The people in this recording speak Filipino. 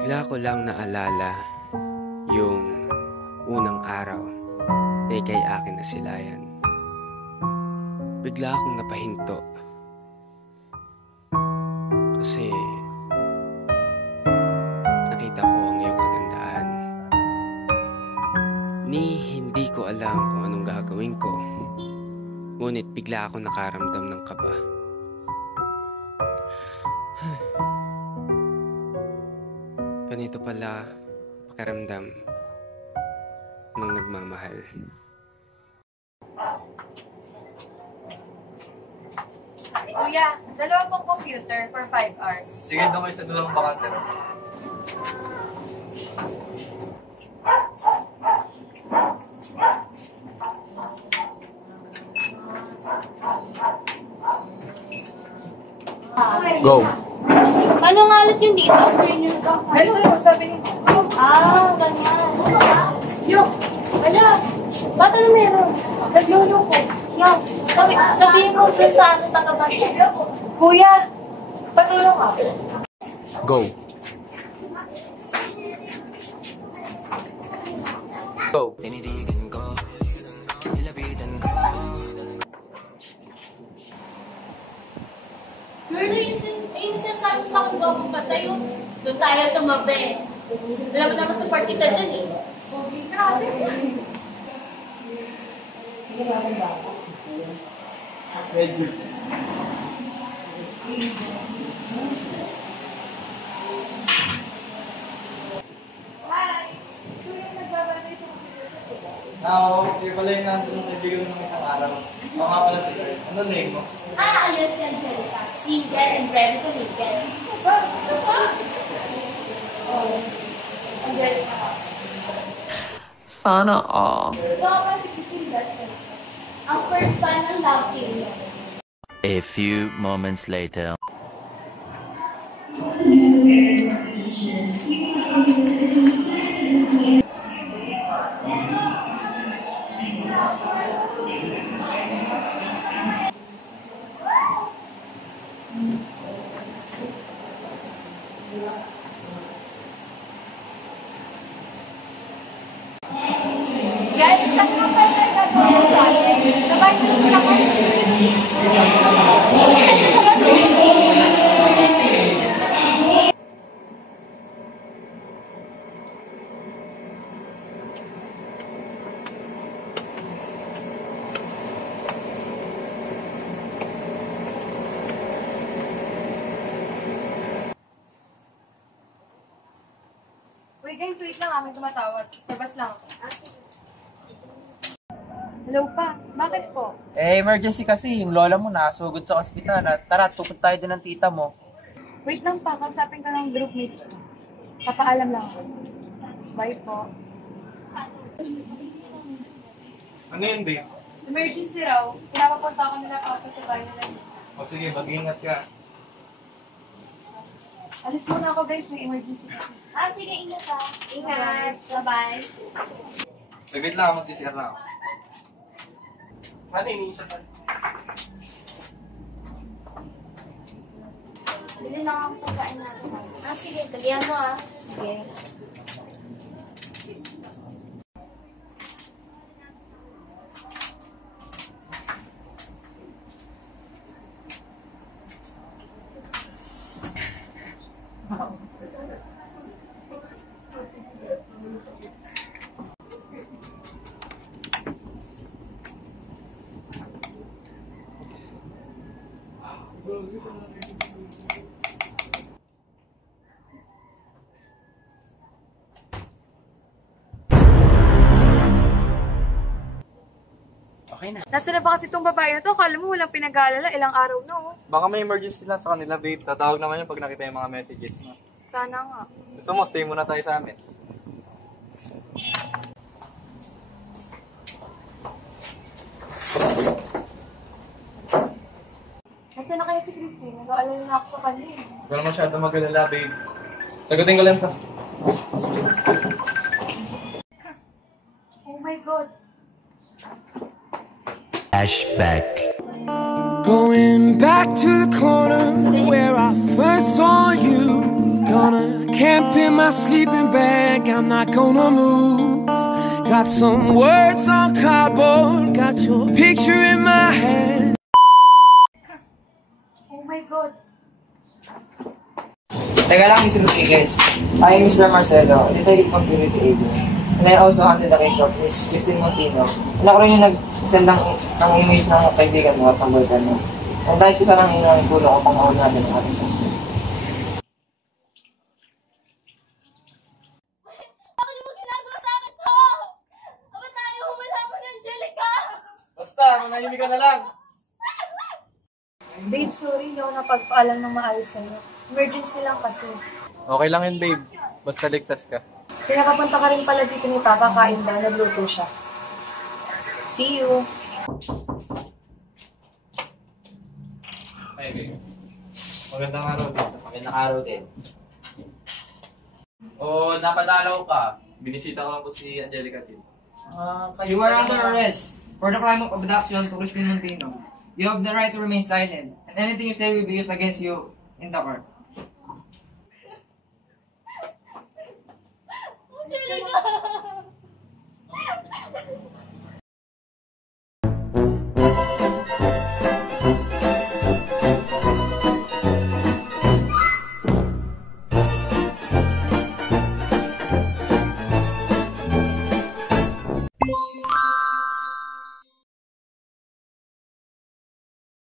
Bigla ko lang naalala yung unang araw na ika'y akin nasilayan. Bigla akong napahinto. Kasi nakita ko ang iyong kagandaan. Hindi ko alam kung anong gagawin ko. Ngunit bigla akong nakaramdam ng kaba. Ganito pala pakiramdam ng nagmamahal. Kuya, dalawa pong computer for 5 hours. Sige, doon kayo sa dalawang bakante. Go. Ano nga ulit yung dito? Ganito yung sabi niyo. Ganyan. Yung, ba't ano meron? Naglolo ko. Yung, sabihin mo dun sa ano taga-bansya. Kuya, patulong ka. Go. Go. Girl, ayun sinasabi sa akin ko kung patay yun. Doon tayo tumabi. Alam mo naman sa part kita dyan eh. Grabe. Medyo. Hi. Kuya, nagbabantay sa computer sa diba? Oo, yung pala yung nandun ng kaibigan ng isang araw. Oo nga pala si Kurt. Ano name mo? Ayun si Angelica. Single and ready to mingle. Ano ba? Oh. Angelica. Sana all. Ito ako si Christine Gaston. Ang first fan ng love team niya. A few moments later. Guys, saan mo pa tayo gagawin ng project? Sabay niyo na ako. Saan na naman? Uy, guys, wait lang. May tumatawag. Labas lang. Hello pa. Bakit po? Emergency kasi. Yung lola mo nasugod sa ospital. Tara, tukod tayo din ng tita mo. Wait lang pa. Kausapin ka ng group mates ko. Papaalam lang ako. Bye po. Ano yun, babe? Emergency raw. Pinapapunta ako nila pa sa bahay nila. O sige, mag-ingat ka. Alis muna ako guys. May emergency kasi. Sige, ingat ha. Ingat. Bye-bye. Saglit lang, magsisir na ako. Ano yung isa pa? Bili lang ang pagkain natin. Sige. Talihan mo ha. Sige. Okay na. Nasaan na ba kasi itong babae na to? Akala mo walang pinag-aalala. Ilang araw na oh. Baka may emergency lang sa kanila, babe. Tatawag naman yun pag nakita yung mga messages mo. Sana nga. Gusto mo, stay muna tayo sa amin. Nasaan na kaya si Christine? Nag-aalala na ako sa kanya eh. Huwag na masyado mag-alala, babe. Sagutin ko lang to. Oh my God. Flashback. Going back to the corner where I first saw you. Gonna camp in my sleeping bag, I'm not gonna move. Got some words on cardboard, got your picture in my hand. Oh my God. Teka lang, Mr. Rodriguez. I am Mr. Marcelo, Detective Community Agents. And I also handle the case of Miss Christine Montino. Anak ko rin yung nag-send ng image ng kaibigan mo at ng boyfriend mo. Kung dahil kita lang yung puno ko pang mauna natin ang ating sasya. Bakit mo ginagawa sa akin to? Dapat tayo humala mo ng Angelica! Basta, manahimik ka na lang. Babe, sorry, hindi ako napagpaalam ng maayos sa'yo. Emergency lang kasi. Okay lang yun, babe. Basta ligtas ka. Pinakapunta ka rin pala dito ni Papa, kain daw, nagluto siya. See you! Ay, babe. Magandang araw dito. Magandang araw din. O, napadalaw ka. Binisita ko lang po si Angelica Tin. You are under arrest for the crime of abduction to Christine Montino. You have the right to remain silent, and anything you say will be used against you in the court. Angelica!